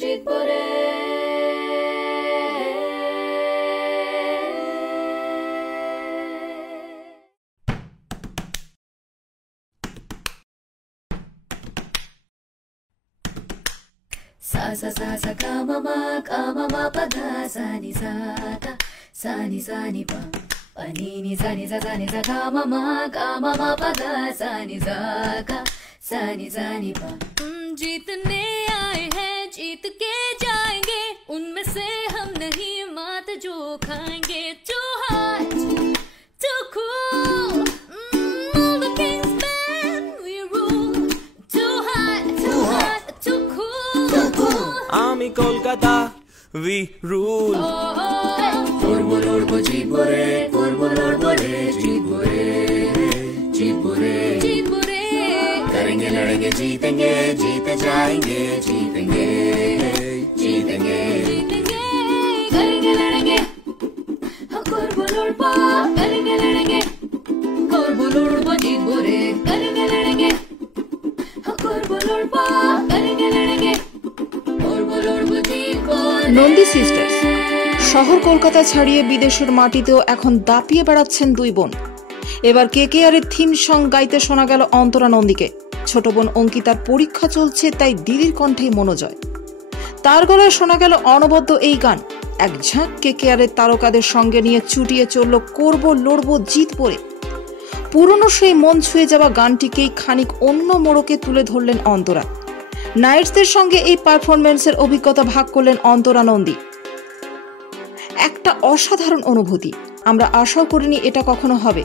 জিতবো রে। Sa sa sa sa ka ma pa da sa ni pa pa ni sa ka ma pa da sa ni pa। जीतने आए हैं जीत के जाएंगे, उनमें से हम नहीं मात जो खाएंगे। Too hot, too cool, the king's men we rule। Too hot, too hot, too cool। আমি কলকাতা we rule। করবো লড়বো জিতবো রে, করবো লড়বো রে, জিতবো রে, জিতবো রে, জিতবো রে। करेंगे लड़ेंगे जीतेंगे, जीते जाएंगे, जीतेंगे, जीतेंगे, जीतेंगे। करेंगे लड़ेंगे हाँ करबो लड़बो, करेंगे लड़ेंगे करबो लड़बो जीतबो रे। करेंगे लड़ेंगे हाँ करबो लड़बो, करेंगे लड़ेंगे करबो लड़बो जीतबो रे। নন্দী সিস্টার্স শহর কলকাতা ছাড়িয়ে বিদেশের মাটিতেও এখন দাপিয়ে বেড়াচ্ছেন দুই বোন। এবার কেকেআর এর থিম সং গাইতে শোনা গেল অন্তরা নন্দীকে। ছোট বোন অঙ্কিতার পরীক্ষা চলছে, তাই দিদির কণ্ঠেই মনোজয়। তার গলায় শোনা গেল অনবদ্য এই গান। এক ঝাঁক কেকেআর এর তারকাদের সঙ্গে নিয়ে ছুটিয়ে চলল করবো লড়বো জিতবো রে। পুরনো সেই মন ছুঁয়ে যাওয়া গানটিকেই খানিক অন্য মোড়কে তুলে ধরলেন অন্তরা। নাইটসদের সঙ্গে এই পারফরমেন্সের অভিজ্ঞতা ভাগ করলেন অন্তরা নন্দী। একটা অসাধারণ অনুভূতি, আমরা আশাও করিনি এটা কখনো হবে।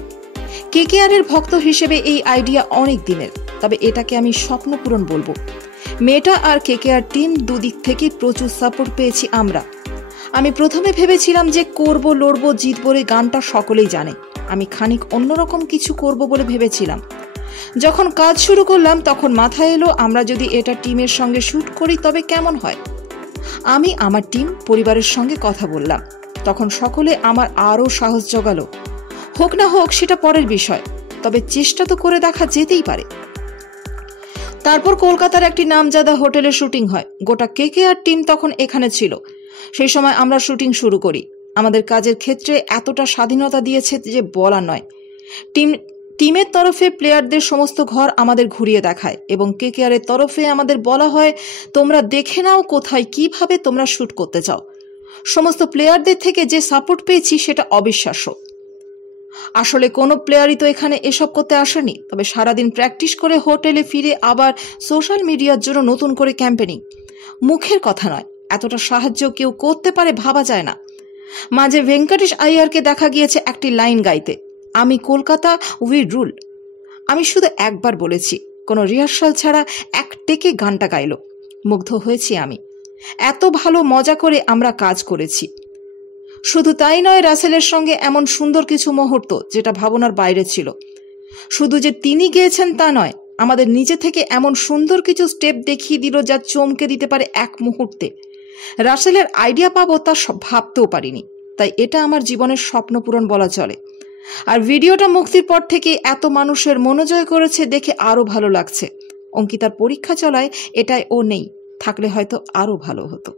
কেকেআর এর ভক্ত হিসেবে এই আইডিয়া অনেক দিনের, তবে এটাকে আমি স্বপ্ন পূরণ বলবো। মেটা আর কেকেআর টিম দুদিক থেকে প্রচুর সাপোর্ট পেয়েছি আমরা। আমি প্রথমে ভেবেছিলাম যে করবো লড়বো জিতবো রে গানটা সকলেই জানে, আমি খানিক অন্যরকম কিছু করব বলে ভেবেছিলাম। যখন কাজ শুরু করলাম তখন মাথায় এলো আমরা যদি এটা টিমের সঙ্গে শুট করি তবে কেমন হয়। আমি আমার টিম পরিবারের সঙ্গে কথা বললাম, তখন সকলে আমার আরও সাহস জোগালো। হোক না হোক সেটা পরের বিষয়, তবে চেষ্টা তো করে দেখা যেতেই পারে। তারপর কলকাতার একটি নামজাদা হোটেলে শুটিং হয়। গোটা কেকেআর টিম তখন এখানে ছিল। সেই সময় আমরা শুটিং শুরু করি। আমাদের কাজের ক্ষেত্রে এতটা স্বাধীনতা দিয়েছে যে বলা নয়। টিমের তরফে প্লেয়ারদের সমস্ত ঘর আমাদের ঘুরিয়ে দেখায় এবং কেকেআর এর তরফে আমাদের বলা হয় তোমরা দেখে নাও কোথায় কিভাবে তোমরা শুট করতে চাও। সমস্ত প্লেয়ারদের থেকে যে সাপোর্ট পেয়েছি সেটা অবিশ্বাস্য। আসলে কোনো প্লেয়ারই তো এখানে এসব করতে আসেনি, তবে সারাদিন প্র্যাকটিস করে হোটেলে ফিরে আবার সোশ্যাল মিডিয়ার জন্য নতুন করে ক্যাম্পেনিং। মুখের কথা নয়, এতটা সাহায্য কেউ করতে পারে ভাবা যায় না। মাঝে ভেঙ্কটেশ আইয়ারকে দেখা গিয়েছে একটি লাইন গাইতে, আমি কলকাতা উই রুল। আমি শুধু একবার বলেছি, কোনো রিহার্সাল ছাড়া এক টেকে গানটা গাইল। মুগ্ধ হয়েছি আমি। এত ভালো মজা করে আমরা কাজ করেছি। শুধু তাই নয়, রাসেলের সঙ্গে এমন সুন্দর কিছু মুহূর্ত যেটা ভাবনার বাইরে ছিল। শুধু যে তিনি গেয়েছেন তা নয়, আমাদের নিজে থেকে এমন সুন্দর কিছু স্টেপ দেখিয়ে দিল যা চমকে দিতে পারে এক মুহূর্তে। রাসেলের আইডিয়া পাবো তা ভাবতেও পারিনি, তাই এটা আমার জীবনের স্বপ্ন পূরণ বলা চলে। আর ভিডিওটা মুক্তির পর থেকে এত মানুষের মনোজয় করেছে দেখে আরো ভালো লাগছে। অঙ্কিতার পরীক্ষা চলায় এটাই ও নেই, থাকলে হয়তো আরো ভালো হতো।